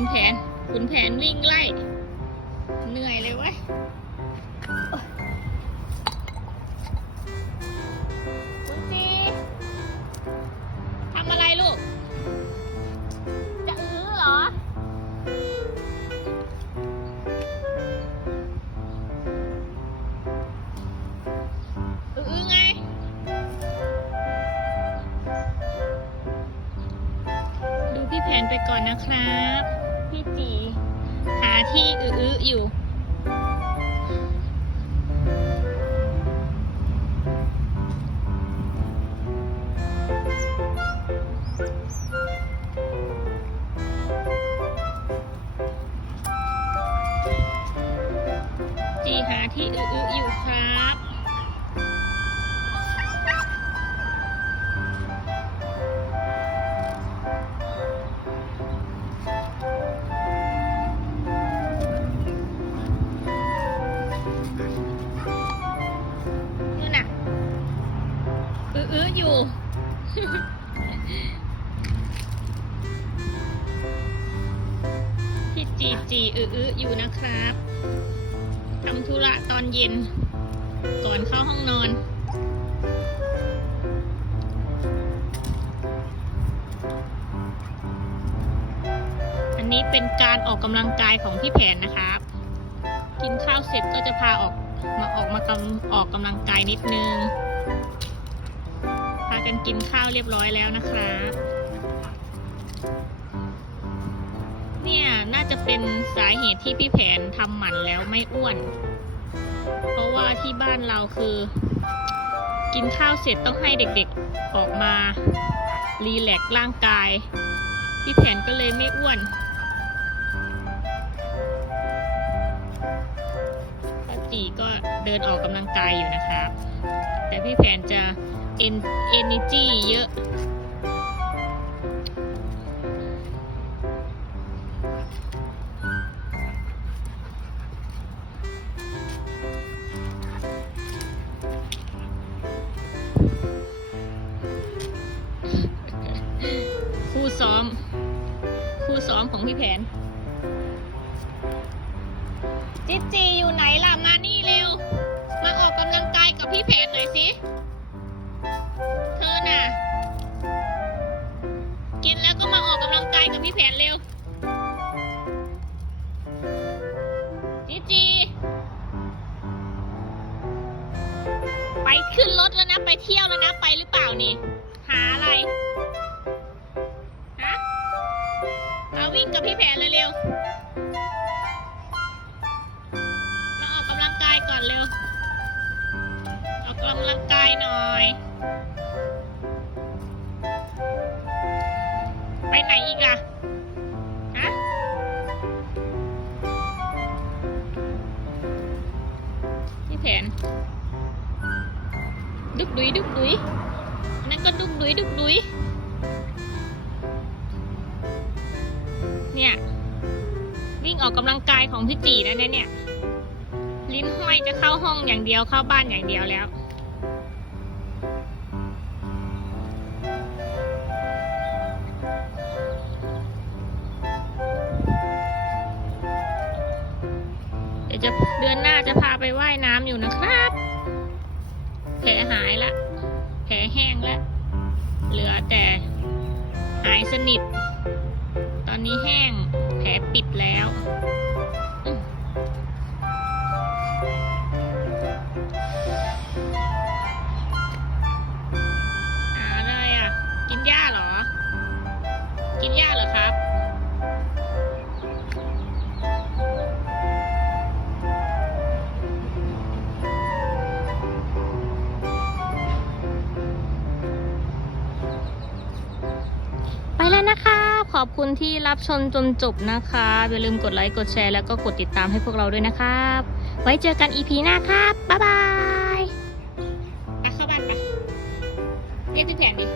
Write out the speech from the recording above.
นแผนขุนแผนวิ่งไล่ เหนื่อยเลยเว้ยคุณจีทำอะไรลูก จะอื้อเหรอ อื้อไงดูพี่แผนไปก่อนนะครับ พี่จี หาที่อื้ออยู่ จีหาที่อื้ออยู่ครั อื้อๆอยู่พี่จีจีอื้อๆอยู่นะครับทำธุระตอนเย็น ก่อนเข้าห้องนอนอันนี้เป็นการออกกำลังกายของพี่แผนนะครับ กินข้าวเสร็จก็จะพาออกมาออกมากำออกกำลังกายนิดนึงพา กันกินข้าวเรียบร้อยแล้วนะครับ เนี่ยน่าจะเป็นสาเหตุที่พี่แผนทำหมันแล้วไม่อ้วน เพราะว่าที่บ้านเราคือ กินข้าวเสร็จต้องให้เด็กๆออกมา รีแลกร่างกาย พี่แผนก็เลยไม่อ้วนป้าจีก็เดินออกกำลังกายอยู่นะครับ แต่พี่แผนจะ เอ็นเอเนจีเยอะ คู่ซ้อม คู่ซ้อมของพี่แผน จิจจีอยู่ นี่หาอะไร ฮะ เอาวิ่งกับพี่แผนเร็วๆ มาออกกำลังกายก่อนเร็ว ออกกำลังกายหน่อย ไปไหนอีกล่ะฮะ พี่แผนดุกดุยดุ กดุยอันนั่นก็ดุกดุยดุกดุยเนี่ย วิ่งออกกำลังกายของพี่จีแล้วเนี่ยเนี่ย ลิ้นห้อยจะเข้าห้องอย่างเดียวเข้าบ้านอย่างเดียวแล้วเดี๋ยวจะเดือนหน้าจะพาไปว่ายน้ำอยู่นะครับ แผลหายละ แผลแห้งแล้ว เหลือแต่หายสนิท ตอนนี้แห้งแผลปิดแล้ว แล้วนะคะ ขอบคุณที่รับชมจนจบนะคะ อย่าลืมกดไลค์ กดแชร์ แล้วก็กดติดตามให้พวกเราด้วยนะครับ ไว้เจอกัน EP หน้าครับ บ๊ายบายไปเข้าบ้านไปเรียกพี่แผนดิ